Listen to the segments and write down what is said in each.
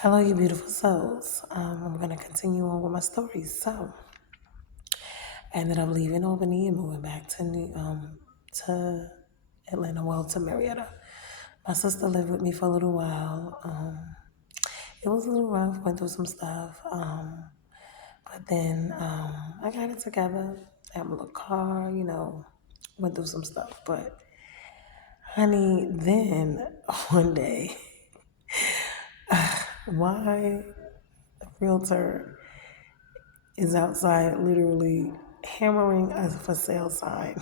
Hello, you beautiful souls. I'm going to continue on with my stories. So, I ended up leaving Albany and moving back to Atlanta, well, to Marietta. My sister lived with me for a little while. It was a little rough, went through some stuff. But then I got it together. I have a little car, went through some stuff. But, honey, then one day, why a realtor is outside literally hammering a for sale sign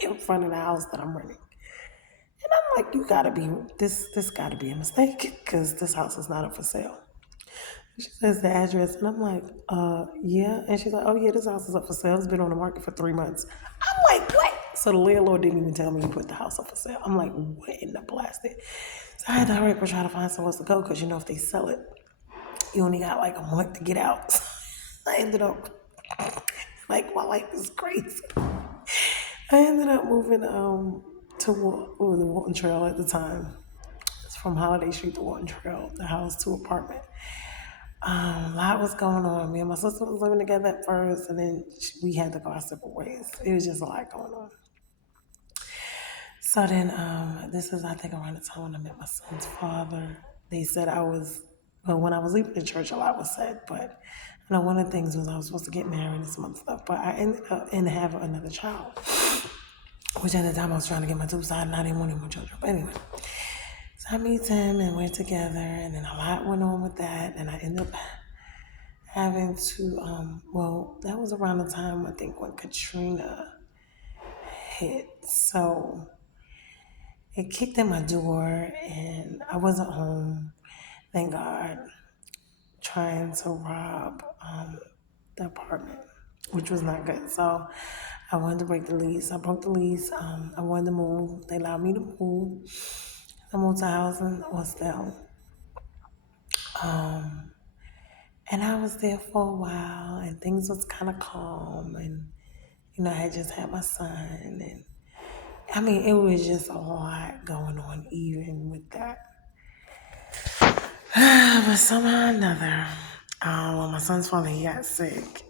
in front of the house that I'm renting. And I'm like, you gotta be this gotta be a mistake because this house is not up for sale. She says the address, and I'm like, yeah. And she's like, oh yeah, this house is up for sale. It's been on the market for 3 months. I'm like, what? So the landlord didn't even tell me to put the house up for sale. I'm like, what in the blasted? So I had to hurry up and try to find somewhere else to go because if they sell it, you only got like a month to get out. I ended up like my life is crazy. I ended up moving to the Walton Trail at the time. It's from Holiday Street to Walton Trail, the house to apartment. A lot was going on. Me and my sister was living together at first, and then we had to go our separate ways. It was just a lot going on. So then, this is I think around the time when I met my son's father. They said well, when I was leaving the church, a lot was said, but one of the things was I was supposed to get married and some other stuff, but I ended up and have another child, which at the time I was trying to get my tubes out and I didn't want any more children. But anyway, so I meet him and we're together, and then a lot went on with that, and I ended up having to, that was around the time I think when Katrina hit. So it kicked in my door and I wasn't home, thank God, trying to rob the apartment, which was not good. So I wanted to break the lease. I broke the lease. I wanted to move. They allowed me to move. I moved to a house in Austell. And I was there for a while and things was kind of calm. And, I had just had my son. And I mean, it was just a lot going on even with that. But somehow or another, my son's father, he got sick.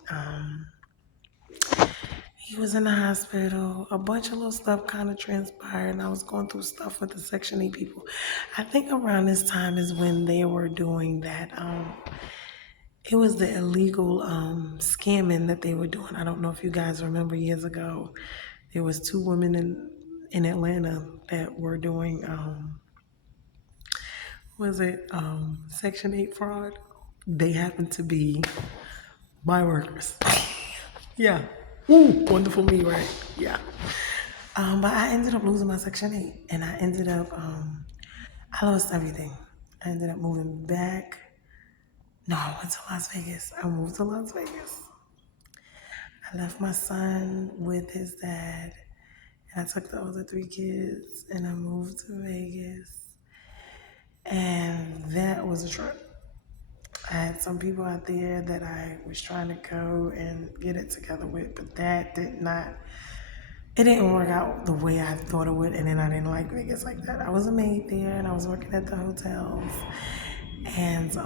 He was in the hospital. A bunch of little stuff kind of transpired, and I was going through stuff with the Section 8 people. I think around this time is when they were doing that. It was the illegal scamming that they were doing. I don't know if you guys remember years ago. There was two women in Atlanta that were doing was it Section 8 fraud? They happened to be my workers. Yeah. Woo, wonderful me, right? Yeah. But I ended up losing my Section 8 and I ended up, I lost everything. I ended up moving back. No, I went to Las Vegas. I moved to Las Vegas. I left my son with his dad and I took the other three kids and I moved to Vegas. And that was a trip. I had some people out there that I was trying to go and get it together with, but that it didn't work out the way I thought it would, and then I didn't like Vegas like that. I was a maid there, and I was working at the hotels, and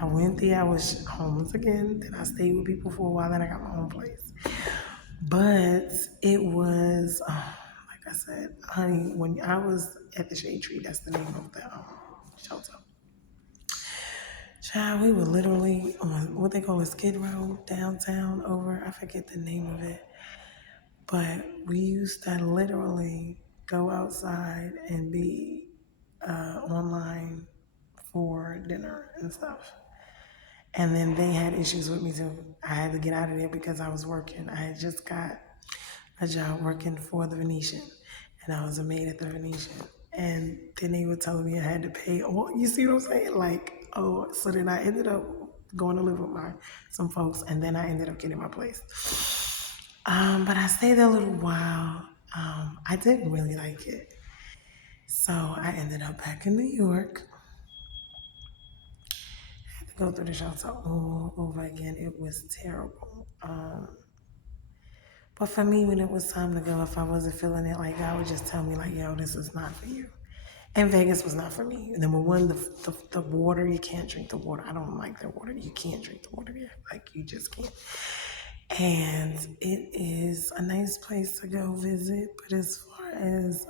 I went there. I was homeless again. Then I stayed with people for a while. Then I got my own place. But it was, like I said, honey, when I was at the Shade Tree, that's the name of the shelter. Child, we were literally on what they call a skid row downtown over, I forget the name of it. But we used to literally go outside and be online for dinner and stuff. And then they had issues with me too. I had to get out of there because I was working. I had just got a job working for the Venetian, and I was a maid at the Venetian. And then they were telling me I had to pay. Oh, you see what I'm saying? Like, oh, so then I ended up going to live with some folks, and then I ended up getting my place. But I stayed there a little while. I didn't really like it. So I ended up back in New York. I had to go through the shelter all over again. It was terrible. But for me, when it was time to go, if I wasn't feeling it, like God would just tell me, like, yo, this is not for you. And Vegas was not for me. Number one, the water, you can't drink the water. I don't like their water. You can't drink the water there. Like, you just can't. And it is a nice place to go visit. But as far as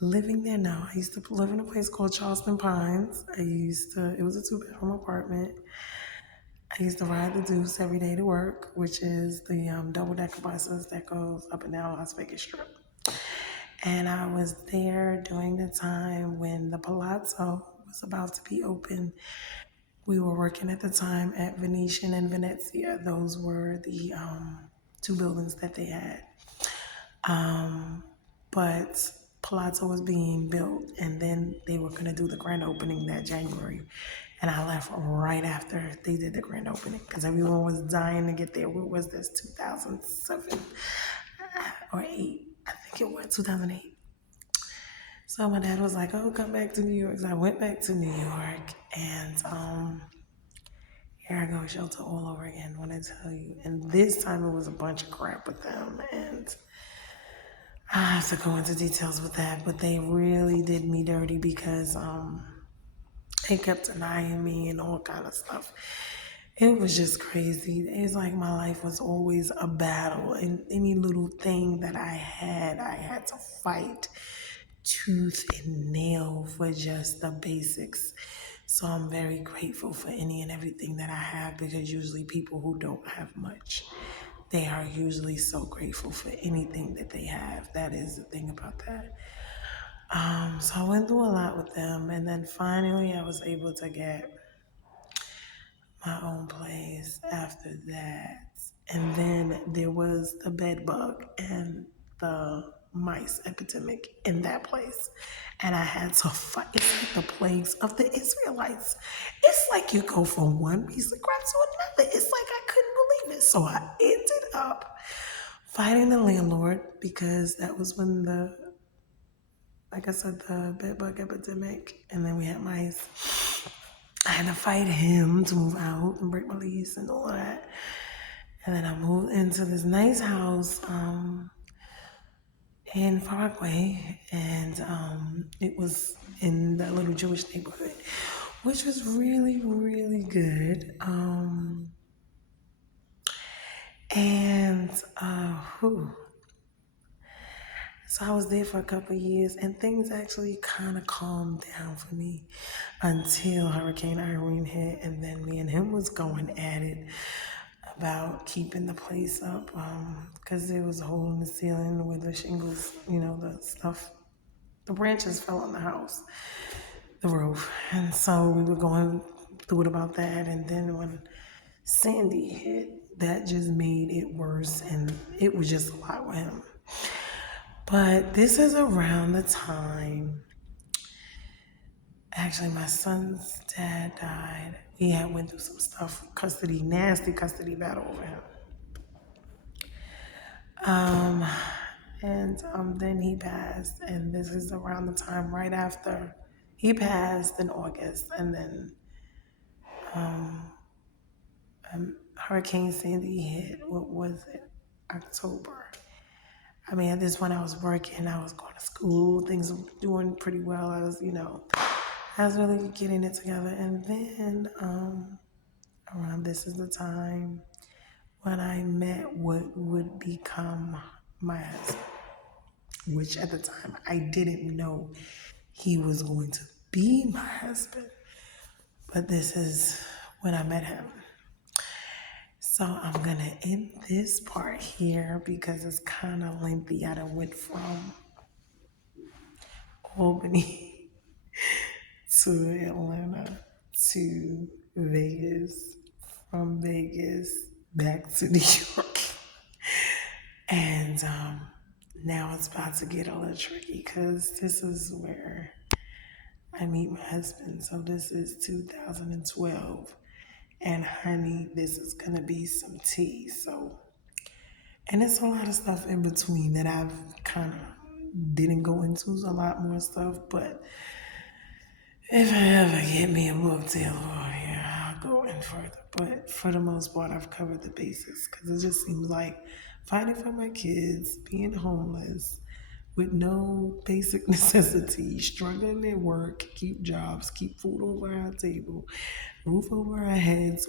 living there now, I used to live in a place called Charleston Pines. It was a two-bedroom apartment. I used to ride the Deuce every day to work, which is the double-decker buses that goes up and down Las Vegas Strip. And I was there during the time when the Palazzo was about to be open. We were working at the time at Venetian and Venezia. Those were the two buildings that they had. But Palazzo was being built, and then they were going to do the grand opening that January. And I left right after they did the grand opening because everyone was dying to get there. What was this, 2007 or 8? I think it was 2008. So my dad was like, "Oh, come back to New York." So I went back to New York, and here I go, shelter all over again. When I tell you, and this time it was a bunch of crap with them, and I have to go into details with that. But they really did me dirty because they kept denying me and all kind of stuff. It was just crazy. It's like my life was always a battle, and any little thing that I had to fight tooth and nail for just the basics. So I'm very grateful for any and everything that I have because usually people who don't have much, they are usually so grateful for anything that they have. That is the thing about that. So I went through a lot with them, and then finally I was able to get my own place after that. And then there was the bed bug and the mice epidemic in that place. And I had to fight. It's like the plagues of the Israelites. It's like you go from one piece of crap to another. It's like I couldn't believe it. So I ended up fighting the landlord because that was when like I said, the bed bug epidemic. And then we had mice. I had to fight him to move out and break my lease and all that. And then I moved into this nice house in Parkway, and it was in that little Jewish neighborhood, which was really, really good. And whew. So I was there for a couple of years, and things actually kind of calmed down for me until Hurricane Irene hit, and then me and him was going at it about keeping the place up because there was a hole in the ceiling where the shingles, the stuff, the branches fell on the house, the roof, and so we were going through it about that, and then when Sandy hit, that just made it worse, and it was just a lot with him. But this is around the time, actually, my son's dad died. We had went through some stuff, nasty custody battle over him. And then he passed, and this is around the time right after he passed in August, and then Hurricane Sandy hit. What was it? October. I mean, at this point, I was working, I was going to school, things were doing pretty well. I was really getting it together. And then around this is the time when I met what would become my husband, which at the time I didn't know he was going to be my husband. But this is when I met him. So I'm gonna end this part here because it's kind of lengthy. I done went from Albany to Atlanta to Vegas, from Vegas back to New York. And now it's about to get a little tricky because this is where I meet my husband. So this is 2012. And honey, this is gonna be some tea. So, and it's a lot of stuff in between that I've kind of didn't go into, a lot more stuff. But if I ever get me a book deal over here, I'll go in further. But for the most part, I've covered the basics because it just seems like fighting for my kids, being homeless, with no basic necessities, struggling at work, keep jobs, keep food over our table, roof over our heads.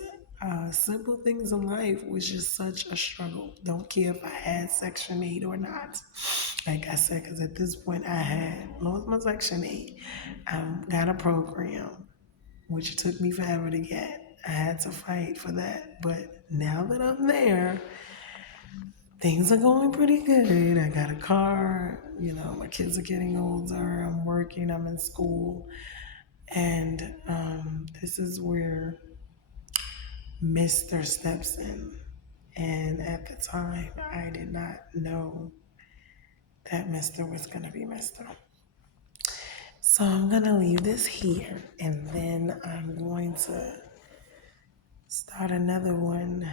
Simple things in life was just such a struggle. Don't care if I had Section 8 or not. Like I said, because at this point I had lost my Section 8, got a program, which took me forever to get. I had to fight for that. But now that I'm there, things are going pretty good. I got a car, my kids are getting older, I'm working, I'm in school. And this is where Mr. steps in. And at the time, I did not know that Mr. was going to be Mr. So I'm going to leave this here and then I'm going to start another one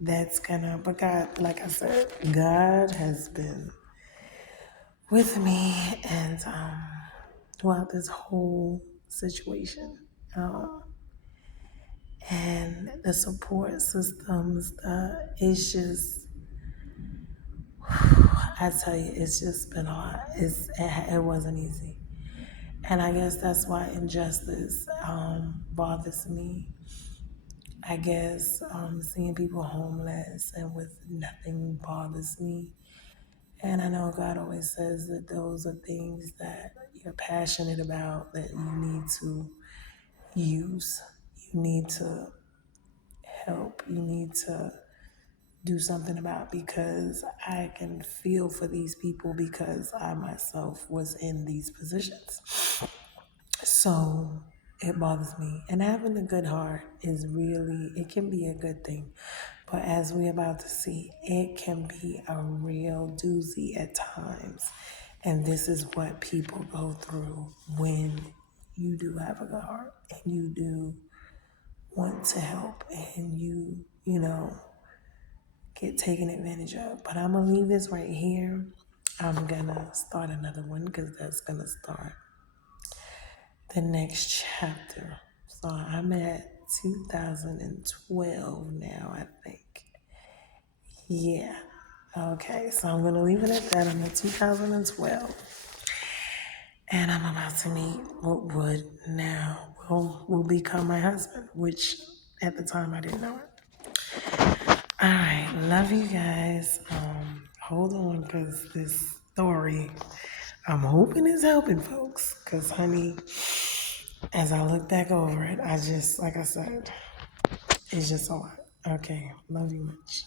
that's gonna, but God, like I said, God has been with me and throughout this whole situation. And the support systems, it's just, I tell you, it's just been hard. It wasn't easy. And I guess that's why injustice bothers me. I guess seeing people homeless and with nothing bothers me. And I know God always says that those are things that you're passionate about, that you need to use. You need to help. You need to do something about, because I can feel for these people because I myself was in these positions. So it bothers me. And having a good heart is really, it can be a good thing. But as we're about to see, it can be a real doozy at times. And this is what people go through when you do have a good heart and you do want to help and you get taken advantage of. But I'm going to leave this right here. I'm going to start another one because that's going to start the next chapter. So I'm at 2012 now, I think. Yeah. Okay, so I'm going to leave it at that. I'm at 2012. And I'm about to meet what would now will become my husband, which at the time I didn't know it. All right, love you guys. Hold on, because this story, I'm hoping is helping folks. Because, honey, as I look back over it, like I said, it's just a lot. Okay, love you much.